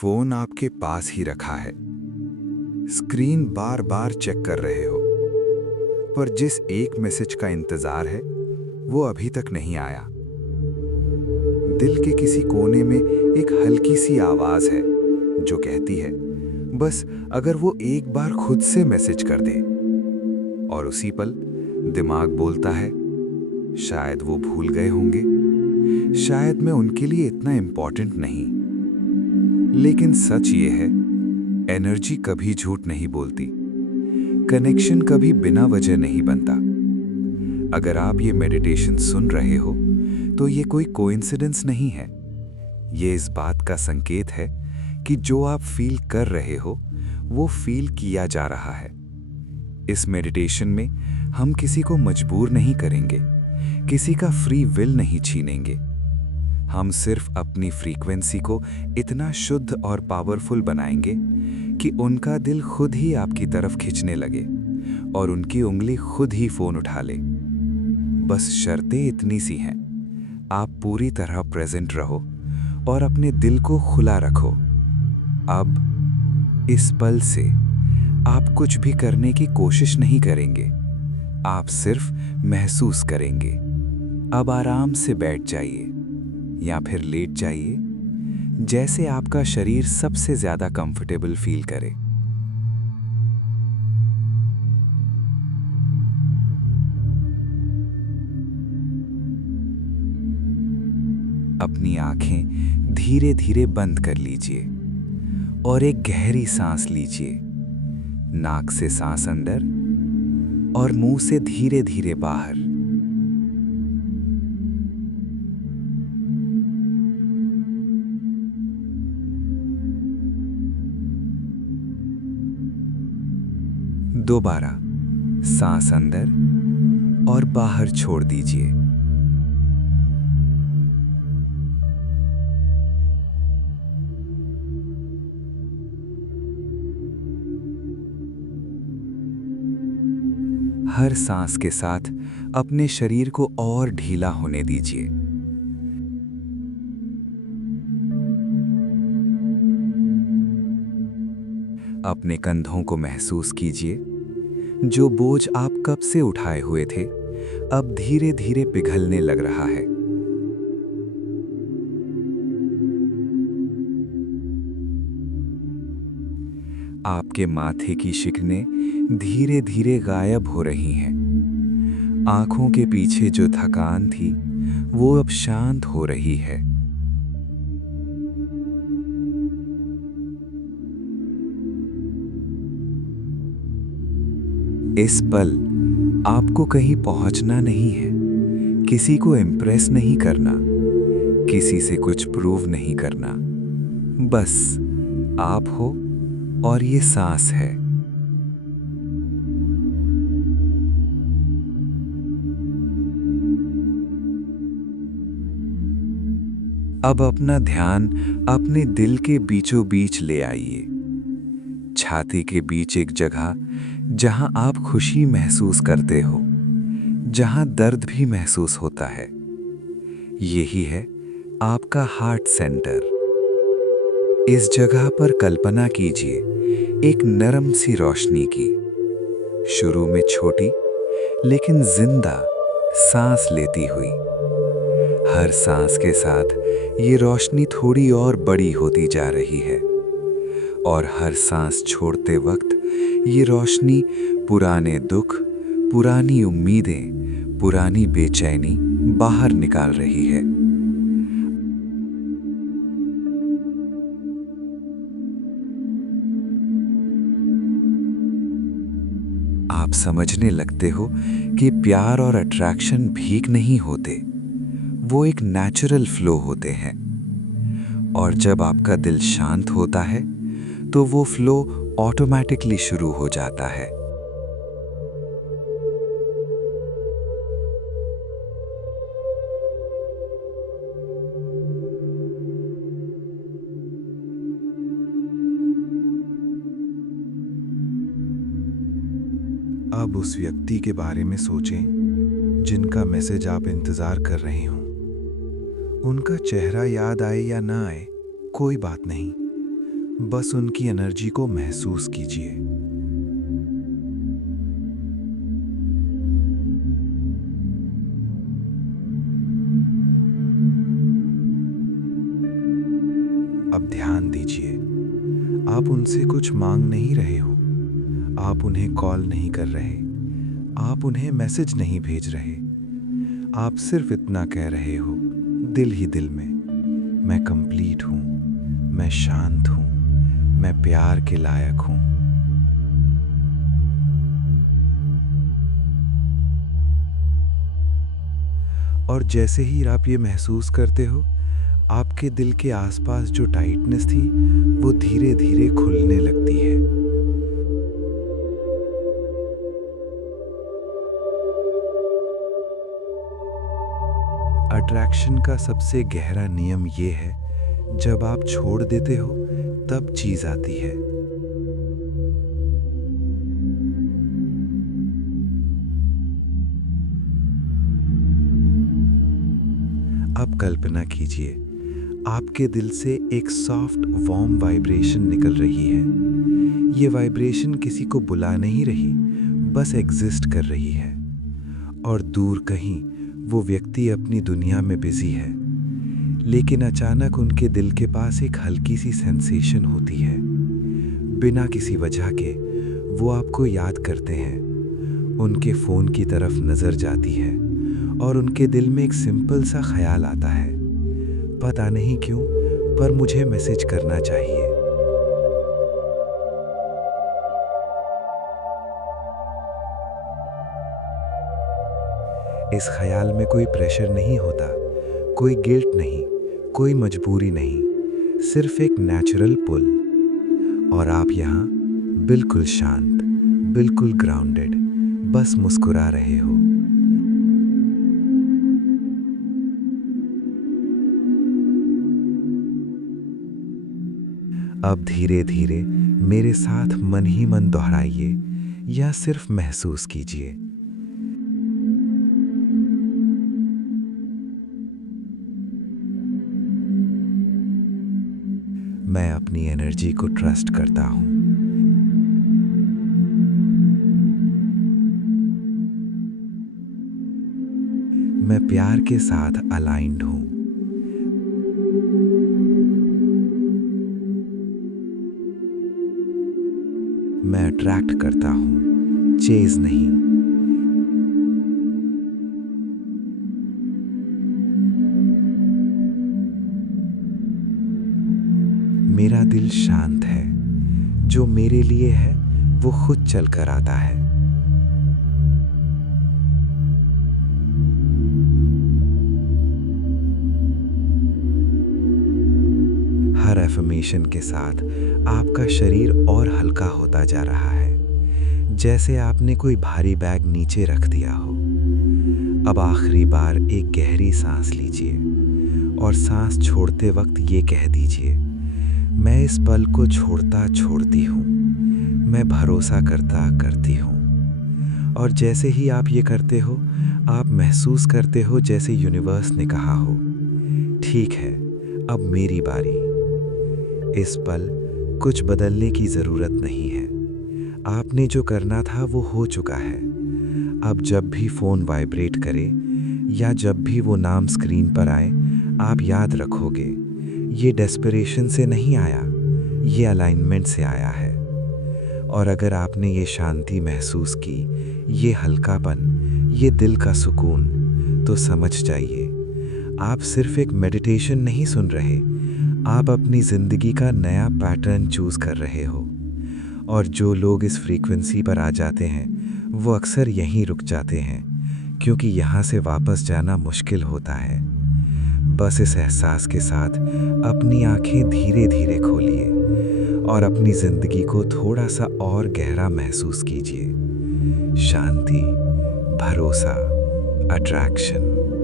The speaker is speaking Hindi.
फोन आपके पास ही रखा है, स्क्रीन बार बार चेक कर रहे हो, पर जिस एक मैसेज का इंतजार है वो अभी तक नहीं आया। दिल के किसी कोने में एक हल्की सी आवाज है जो कहती है बस अगर वो एक बार खुद से मैसेज कर दे। और उसी पल दिमाग बोलता है शायद वो भूल गए होंगे, शायद मैं उनके लिए इतना इम्पोर्टेंट नहीं। लेकिन सच ये है, एनर्जी कभी झूठ नहीं बोलती, कनेक्शन कभी बिना वजह नहीं बनता। अगर आप ये मेडिटेशन सुन रहे हो तो ये कोई कोइंसिडेंस नहीं है, ये इस बात का संकेत है कि जो आप फील कर रहे हो वो फील किया जा रहा है। इस मेडिटेशन में हम किसी को मजबूर नहीं करेंगे, किसी का फ्री विल नहीं छीनेंगे। हम सिर्फ अपनी फ्रीक्वेंसी को इतना शुद्ध और पावरफुल बनाएंगे कि उनका दिल खुद ही आपकी तरफ खींचने लगे और उनकी उंगली खुद ही फोन उठा ले। बस शर्तें इतनी सी हैं, आप पूरी तरह प्रेजेंट रहो और अपने दिल को खुला रखो। अब इस पल से आप कुछ भी करने की कोशिश नहीं करेंगे, आप सिर्फ महसूस करेंगे। अब आराम से बैठ जाइए या फिर लेट जाइए, जैसे आपका शरीर सबसे ज्यादा कंफर्टेबल फील करे। अपनी आंखें धीरे धीरे बंद कर लीजिए और एक गहरी सांस लीजिए। नाक से सांस अंदर और मुंह से धीरे धीरे बाहर। दोबारा सांस अंदर और बाहर छोड़ दीजिए। हर सांस के साथ अपने शरीर को और ढीला होने दीजिए। अपने कंधों को महसूस कीजिए, जो बोझ आप कब से उठाए हुए थे अब धीरे धीरे पिघलने लग रहा है। आपके माथे की शिकनें धीरे धीरे गायब हो रही हैं। आंखों के पीछे जो थकान थी वो अब शांत हो रही है। इस पल आपको कहीं पहुंचना नहीं है, किसी को इम्प्रेस नहीं करना, किसी से कुछ प्रूव नहीं करना। बस आप हो और ये सांस है। अब अपना ध्यान अपने दिल के बीचों बीच ले आइए, छाती के बीच एक जगह जहां आप खुशी महसूस करते हो, जहां दर्द भी महसूस होता है। यही है आपका हार्ट सेंटर। इस जगह पर कल्पना कीजिए एक नरम सी रोशनी की, शुरू में छोटी लेकिन जिंदा सांस लेती हुई। हर सांस के साथ ये रोशनी थोड़ी और बड़ी होती जा रही है और हर सांस छोड़ते वक्त ये रोशनी पुराने दुख, पुरानी उम्मीदें, पुरानी बेचैनी बाहर निकाल रही है। आप समझने लगते हो कि प्यार और अट्रैक्शन भीख नहीं होते, वो एक नेचुरल फ्लो होते हैं। और जब आपका दिल शांत होता है तो वो फ्लो ऑटोमेटिकली शुरू हो जाता है। अब उस व्यक्ति के बारे में सोचें जिनका मैसेज आप इंतजार कर रहे हो। उनका चेहरा याद आए या ना आए कोई बात नहीं, बस उनकी एनर्जी को महसूस कीजिए। अब ध्यान दीजिए, आप उनसे कुछ मांग नहीं रहे हो, आप उन्हें कॉल नहीं कर रहे, आप उन्हें मैसेज नहीं भेज रहे। आप सिर्फ इतना कह रहे हो, दिल ही दिल में, मैं कंप्लीट हूं, मैं शांत हूं, मैं प्यार के लायक हूं। और जैसे ही आप ये महसूस करते हो, आपके दिल के आसपास जो टाइटनेस थी वो धीरे धीरे खुलने लगती है। अट्रैक्शन का सबसे गहरा नियम ये है, जब आप छोड़ देते हो तब चीज आती है। अब कल्पना कीजिए, आपके दिल से एक सॉफ्ट वार्म वाइब्रेशन निकल रही है। ये वाइब्रेशन किसी को बुला नहीं रही, बस एग्जिस्ट कर रही है। और दूर कहीं वो व्यक्ति अपनी दुनिया में बिजी है, लेकिन अचानक उनके दिल के पास एक हल्की सी सेंसेशन होती है। बिना किसी वजह के वो आपको याद करते हैं। उनके फ़ोन की तरफ नज़र जाती है और उनके दिल में एक सिंपल सा ख्याल आता है, पता नहीं क्यों, पर मुझे मैसेज करना चाहिए। इस ख्याल में कोई प्रेशर नहीं होता, कोई गिल्ट नहीं, कोई मजबूरी नहीं, सिर्फ एक नेचुरल पुल। और आप यहाँ बिल्कुल शांत, बिल्कुल ग्राउंडेड, बस मुस्कुरा रहे हो। अब धीरे धीरे मेरे साथ मन ही मन दोहराइए या सिर्फ महसूस कीजिए। मैं अपनी एनर्जी को ट्रस्ट करता हूं। मैं प्यार के साथ अलाइंड हूं। मैं अट्रैक्ट करता हूं, चेज नहीं। मेरा दिल शांत है, जो मेरे लिए है वो खुद चल कर आता है। हर एफर्मेशन के साथ आपका शरीर और हल्का होता जा रहा है, जैसे आपने कोई भारी बैग नीचे रख दिया हो। अब आखिरी बार एक गहरी सांस लीजिए और सांस छोड़ते वक्त ये कह दीजिए, मैं इस पल को छोड़ता छोड़ती हूँ, मैं भरोसा करता करती हूँ। और जैसे ही आप ये करते हो, आप महसूस करते हो जैसे यूनिवर्स ने कहा हो, ठीक है, अब मेरी बारी। इस पल कुछ बदलने की ज़रूरत नहीं है। आपने जो करना था वो हो चुका है। अब जब भी फ़ोन वाइब्रेट करे या जब भी वो नाम स्क्रीन पर आए, आप याद रखोगे, ये डेस्परेशन से नहीं आया, ये अलाइनमेंट से आया है। और अगर आपने ये शांति महसूस की, ये हल्कापन, ये दिल का सुकून, तो समझ जाइए, आप सिर्फ एक मेडिटेशन नहीं सुन रहे, आप अपनी ज़िंदगी का नया पैटर्न चूज़ कर रहे हो। और जो लोग इस फ्रीक्वेंसी पर आ जाते हैं, वो अक्सर यहीं रुक जाते हैं, क्योंकि यहाँ से वापस जाना मुश्किल होता है। बस इस एहसास के साथ अपनी आंखें धीरे धीरे खोलिए और अपनी ज़िंदगी को थोड़ा सा और गहरा महसूस कीजिए। शांति, भरोसा, अट्रैक्शन।